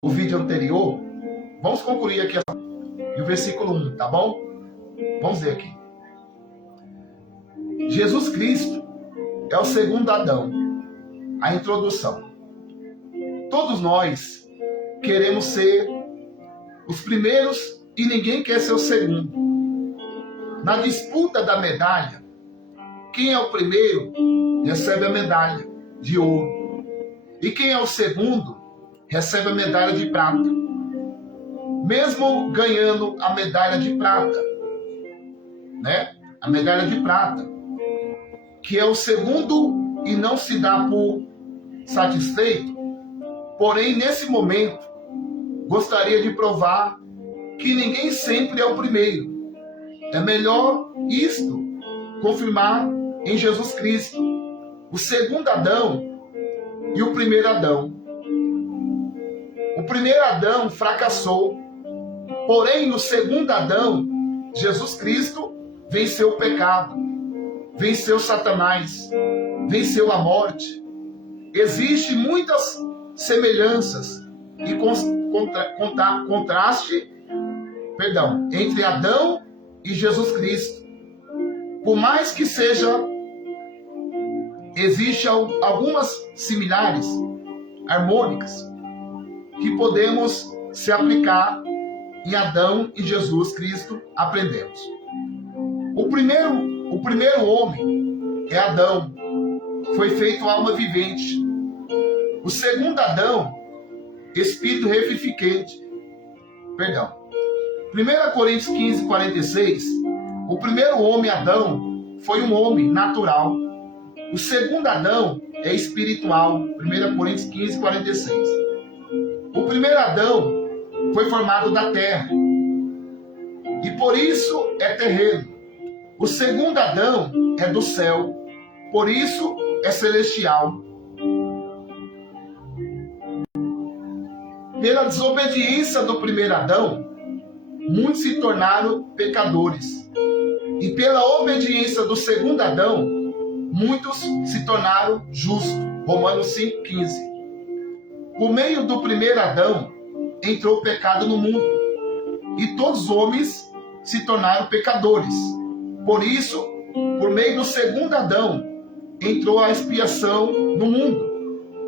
o vídeo anterior, vamos concluir aqui o versículo 1, tá bom? Vamos ver aqui. Jesus Cristo é o segundo Adão. A introdução. Todos nós queremos ser os primeiros e ninguém quer ser o segundo. Na disputa da medalha, quem é o primeiro recebe a medalha de ouro. E quem é o segundo recebe a medalha de prata. Mesmo ganhando a medalha de prata, né? A medalha de prata, que é o segundo e não se dá por satisfeito, porém nesse momento gostaria de provar que ninguém sempre é o primeiro. É melhor isto confirmar em Jesus Cristo, o segundo Adão e o primeiro Adão. O primeiro Adão fracassou, porém no segundo Adão, Jesus Cristo venceu o pecado, venceu Satanás, venceu a morte. Existem muitas semelhanças e contraste entre Adão e Jesus Cristo. Por mais que existam algumas similares, harmônicas, que podemos se aplicar em Adão e Jesus Cristo, aprendemos. O primeiro homem é Adão, foi feito alma vivente. O segundo Adão, espírito revivificante. 1 Coríntios 15, 46, o primeiro homem, Adão, foi um homem natural. O segundo Adão é espiritual. 1 Coríntios 15, 46. O primeiro Adão foi formado da terra e por isso é terreno. O segundo Adão é do céu, por isso é celestial. Pela desobediência do primeiro Adão, muitos se tornaram pecadores. E pela obediência do segundo Adão, muitos se tornaram justos. Romanos 5,15. Por meio do primeiro Adão, entrou o pecado no mundo. E todos os homens se tornaram pecadores. Por isso, por meio do segundo Adão, entrou a expiação no mundo.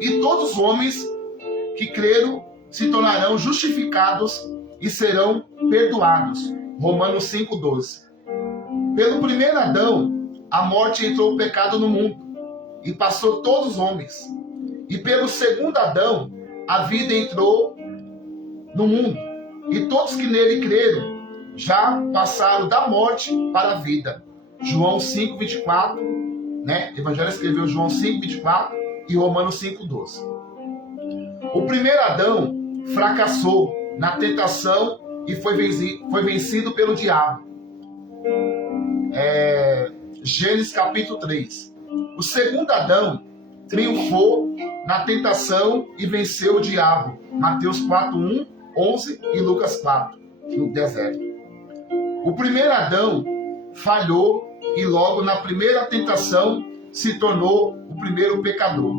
E todos os homens que creram se tornarão justificados e serão perdoados. Romanos 5,12. Pelo primeiro Adão, a morte entrou o pecado no mundo e passou todos os homens. E pelo segundo Adão, a vida entrou no mundo. E todos que nele creram já passaram da morte para a vida. João 5,24, né? O Evangelho escreveu João 5,24 e Romanos 5,12. O primeiro Adão fracassou na tentação e foi vencido pelo diabo. Gênesis capítulo 3. O segundo Adão triunfou na tentação e venceu o diabo. Mateus 4:1, 11 e Lucas 4, no deserto. O primeiro Adão falhou e logo na primeira tentação se tornou o primeiro pecador.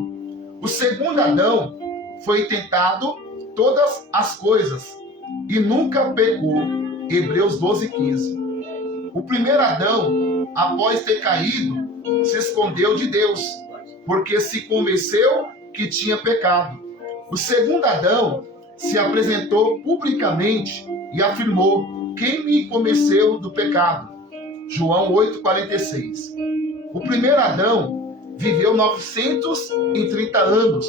O segundo Adão foi tentado todas as coisas e nunca pecou. Hebreus 12:15. O primeiro Adão, após ter caído, se escondeu de Deus, porque se convenceu que tinha pecado. O segundo Adão se apresentou publicamente e afirmou: quem me convenceu do pecado? João 8,46. O primeiro Adão viveu 930 anos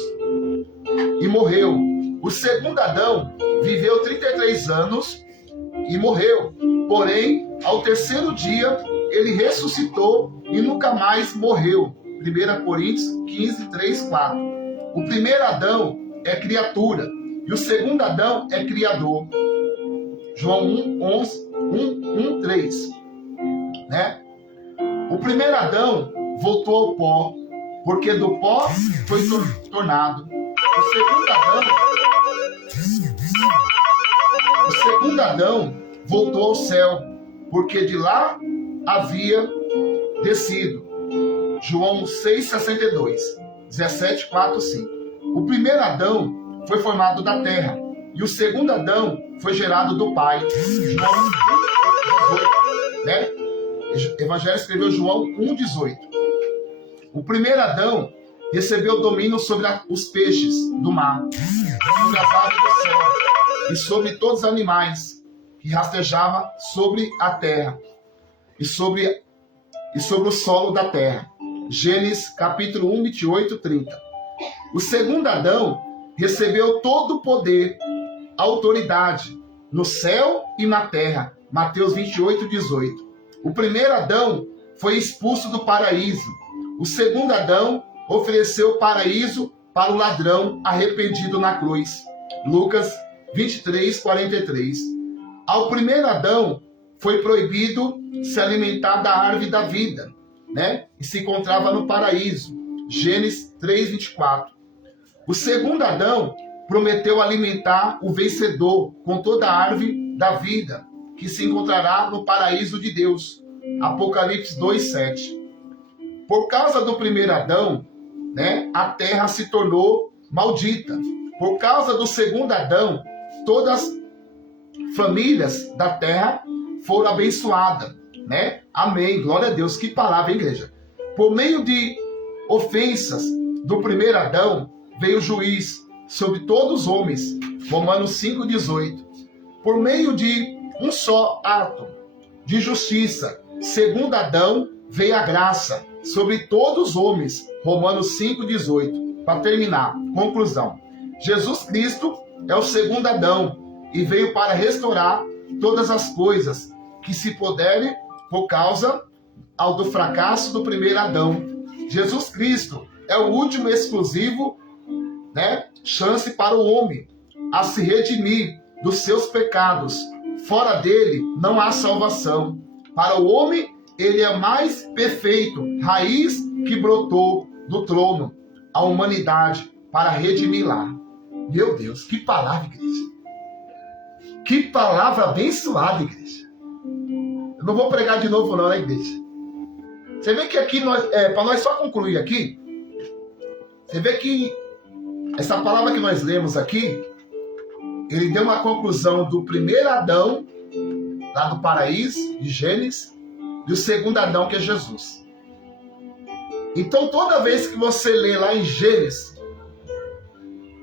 e morreu. O segundo Adão viveu 33 anos e morreu. Porém, ao terceiro dia, ele ressuscitou e nunca mais morreu. 1 Coríntios 15, 3, 4. O primeiro Adão é criatura e o segundo Adão é criador. João 1, 3. Né? O primeiro Adão voltou ao pó, porque do pó foi tornado. O segundo Adão voltou ao céu, porque de lá havia descido. João 6,62, 17, 4, 5. O primeiro Adão foi formado da terra, e o segundo Adão foi gerado do Pai. João 1:18, né? Evangelho escreveu João 1:18. O primeiro Adão recebeu domínio sobre os peixes do mar, sobre as aves do céu e sobre todos os animais que rastejavam sobre a terra e sobre o solo da terra. Gênesis capítulo 1, 28, 30. O segundo Adão recebeu todo o poder, autoridade no céu e na terra. Mateus 28, 18. O primeiro Adão foi expulso do paraíso. O segundo Adão ofereceu o paraíso para o ladrão arrependido na cruz. Lucas 23, 43. Ao primeiro Adão foi proibido se alimentar da árvore da vida, né? E se encontrava no paraíso. Gênesis 3, 24. O segundo Adão prometeu alimentar o vencedor com toda a árvore da vida, que se encontrará no paraíso de Deus. Apocalipse 2, 7. Por causa do primeiro Adão, né, a terra se tornou maldita. Por causa do segundo Adão, todas as famílias da terra foram abençoadas, né? Amém. Glória a Deus. Que palavra, igreja. Por meio de ofensas do primeiro Adão, veio o juiz sobre todos os homens. Romanos 5:18. Por meio de um só ato de justiça, segundo Adão, veio a graça sobre todos os homens. Romanos 5:18. Para terminar, conclusão. Jesus Cristo é o segundo Adão e veio para restaurar todas as coisas que se puderem por causa do fracasso do primeiro Adão. Jesus Cristo é o último exclusivo, né, chance para o homem a se redimir dos seus pecados. Fora dele não há salvação. Para o homem, ele é mais perfeito, raiz que brotou do trono, a humanidade, para redimi-la. Meu Deus, que palavra, igreja. Que palavra abençoada, igreja. Eu não vou pregar de novo não, né, igreja? Você vê que aqui, para nós só concluir aqui, você vê que essa palavra que nós lemos aqui, ele deu uma conclusão do primeiro Adão, lá do paraíso, de Gênesis, e o segundo Adão, que é Jesus. Então, toda vez que você lê lá em Gênesis,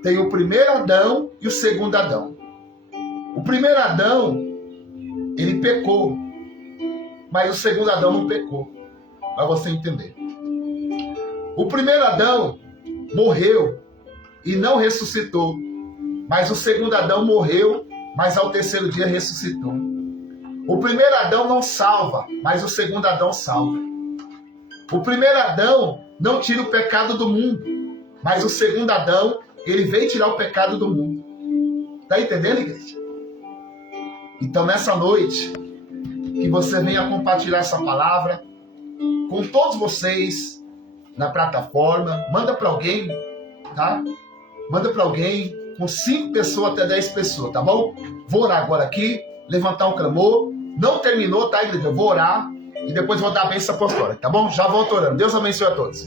tem o primeiro Adão e o segundo Adão. O primeiro Adão, ele pecou, mas o segundo Adão não pecou, para você entender. O primeiro Adão morreu e não ressuscitou, mas o segundo Adão morreu, mas ao terceiro dia ressuscitou. O primeiro Adão não salva, mas o segundo Adão salva. O primeiro Adão não tira o pecado do mundo, mas o segundo Adão, ele veio tirar o pecado do mundo. Está entendendo, igreja? Então, nessa noite, que você venha compartilhar essa palavra com todos vocês na plataforma. Manda para alguém, tá? Manda para alguém com 5 pessoas até 10 pessoas, tá bom? Vou orar agora aqui, levantar um clamor. Não terminou, tá, igreja? Eu vou orar e depois vou dar a bênção apostólica, tá bom? Já volto orando. Deus abençoe a todos.